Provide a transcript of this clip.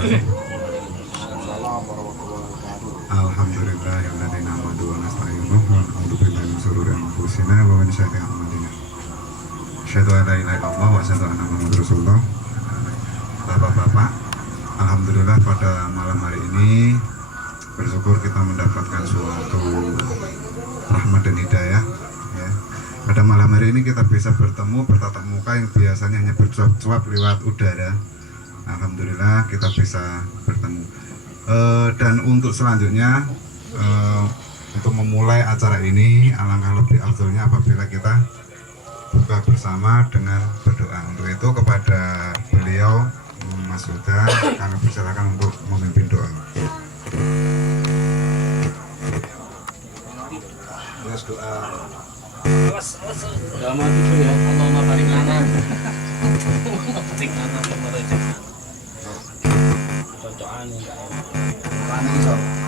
wabarakatuh. Alhamdulillahilladzi nahmaduhu wa nasta'inuhu wa na'udzu billahi min shururi anfusina wa min sayyiati a'malina. Asyhadu an la ilaha illallah wa asyhadu anna Muhammadar Rasulullah. Bapak-bapak, alhamdulillah pada malam hari ini bersyukur kita mendapatkan suatu rahmat dan hidayah ya. Pada malam hari ini kita bisa bertemu bertatap muka yang biasanya hanya bercuap-cuap lewat udara. Alhamdulillah kita bisa bertemu. Dan untuk selanjutnya untuk memulai acara ini alangkah lebih afdolnya apabila kita buka bersama dengan berdoa. Untuk itu kepada beliau Mas Huda kami persilakan untuk memimpin doa. Terus doa. Lama itu ya, Allah paling kanan. Paling kanan merujuk. Cocokan enggak. Kanan